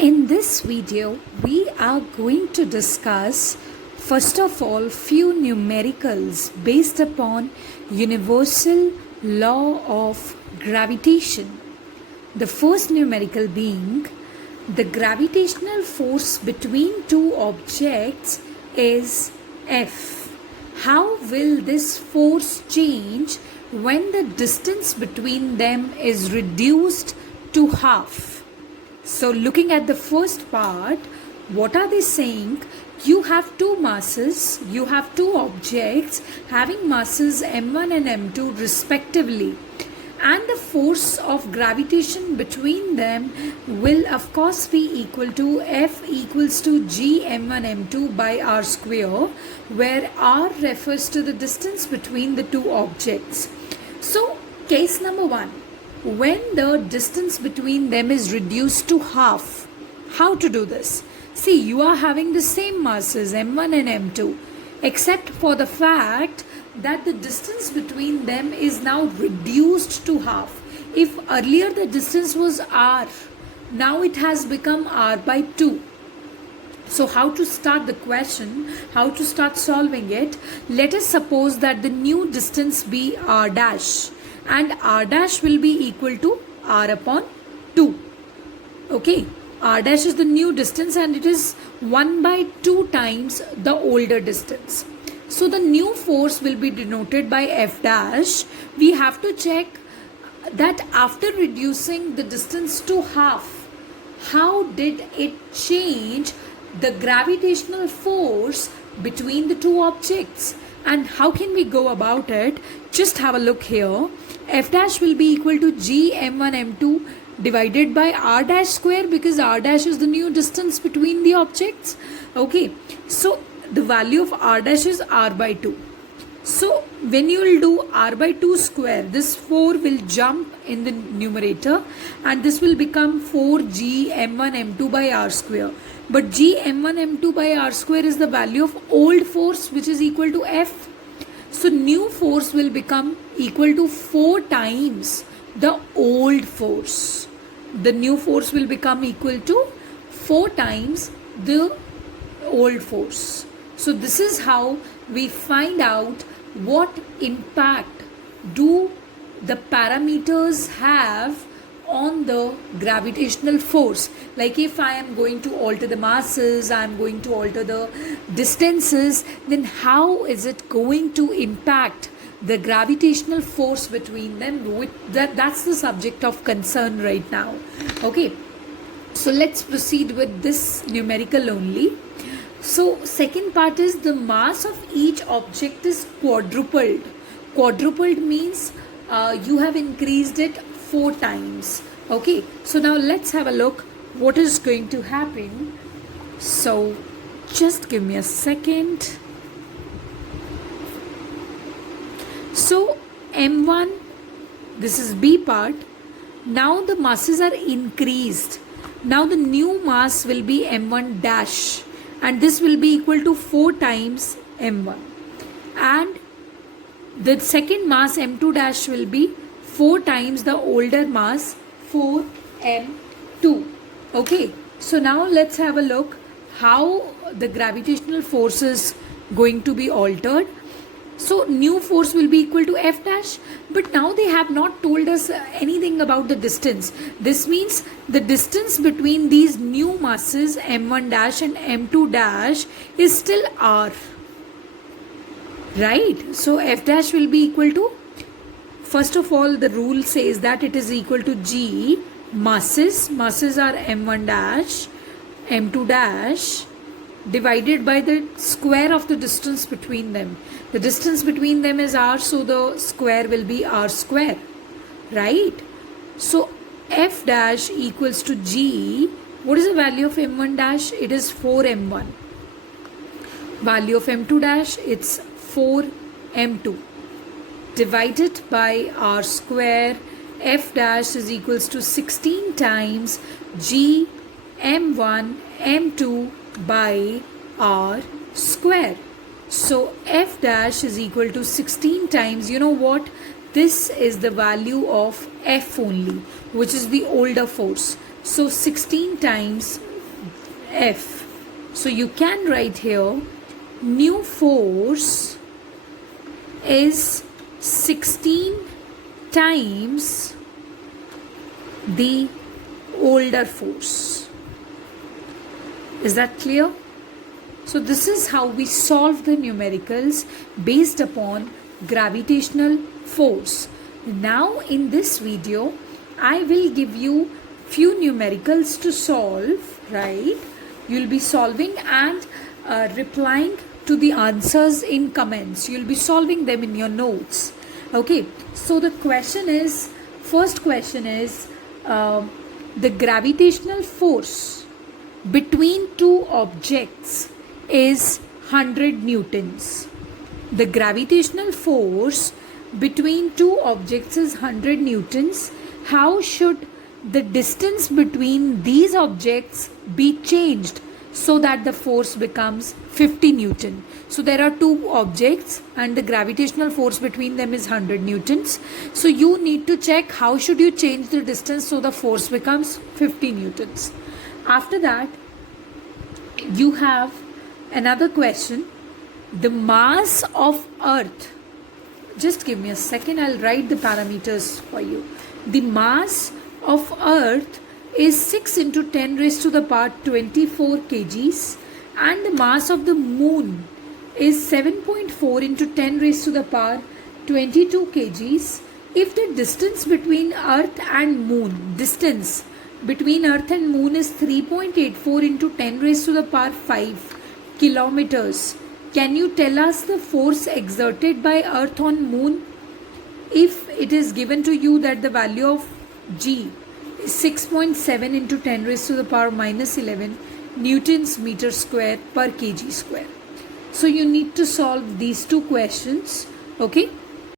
In this video, we are going to discuss first of all few numericals based upon universal law of gravitation. The first numerical being the gravitational force between two objects is F. How will this force change when the distance between them is reduced to half? So looking at the first part, what are they saying? You have two masses, you have two objects having masses m1 and m2 respectively. And the force of gravitation between them will of course be equal to F equals to g m1 m2 by r square, where r refers to the distance between the two objects. So case number one, when the distance between them is reduced to half, how to do this? See, you are having the same masses m1 and m2, except for the fact that the distance between them is now reduced to half. If earlier the distance was r, now it has become r by 2. So how to start the question, how to start solving it? Let us suppose that the new distance be r dash, and r dash will be equal to r upon 2. Okay, r dash is the new distance and it is 1 by 2 times the older distance. So the new force will be denoted by F dash. We have to check that after reducing the distance to half, how did it change the gravitational force between the two objects? And how can we go about it? Just have a look here. F dash will be equal to g m1 m2 divided by r dash square, because r dash is the new distance between the objects. Okay, so the value of r dash is r by 2. So when you will do r by 2 square, this 4 will jump in the numerator and this will become 4g m1 m2 by r square. But g m1 m2 by r square is the value of old force, which is equal to F. So new force will become equal to 4 times the old force. The new force will become equal to 4 times the old force. So this is how we find out what impact do the parameters have on the gravitational force. Like if I am going to alter the masses, I am going to alter the distances, then how is it going to impact the gravitational force between them? That's the subject of concern right now. Okay, so let's proceed with this numerical only. So second part is the mass of each object is quadrupled. Quadrupled means you have increased it 4 times. Okay, so now let's have a look what is going to happen. So just give me a second. So m1, this is B part. Now the masses are increased. Now the new mass will be m1 dash, and this will be equal to 4 times m1, and the second mass m2 dash will be 4 times the older mass 4m2. Okay, so now let's have a look how the gravitational force is going to be altered. So new force will be equal to F dash, but now they have not told us anything about the distance. This means the distance between these new masses m1 dash and m2 dash is still r, right? So F dash will be equal to, first of all, the rule says that it is equal to g masses are m1 dash, m2 dash, divided by the square of the distance between them. The distance between them is r, so the square will be r square, right? So F dash equals to g. What is the value of m1 dash? It is 4m1. Value of m2 dash, it's 4m2, divided by r square. F dash is equals to 16 times g m1 m2 by r square. So F dash is equal to 16 times, you know what, this is the value of F only, which is the older force. So 16 times F. So you can write here new force is 16 times the older force. Is that clear? So this is how we solve the numericals based upon gravitational force. Now in this video, I will give you few numericals to solve, right? You'll be solving and replying to the answers in comments. You'll be solving them in your notes. Okay, so the question is, first question is, the gravitational force between two objects is 100 newtons. The gravitational force between two objects is 100 newtons. How should the distance between these objects be changed so that the force becomes 50 newton? So there are two objects and the gravitational force between them is 100 newtons. So you need to check how should you change the distance so the force becomes 50 newtons. After that, you have another question. The mass of Earth, just give me a second, I'll write the parameters for you. The mass of Earth is 6 into 10 raised to the power 24 kgs, and the mass of the Moon is 7.4 into 10 raised to the power 22 kgs. If the distance between Earth and Moon, distance between Earth and Moon is 3.84 into 10 raised to the power 5 kilometers, can you tell us the force exerted by Earth on Moon? If it is given to you that the value of G is 6.7 into 10 raised to the power minus 11 newtons meter square per kg square. So you need to solve these two questions. Okay.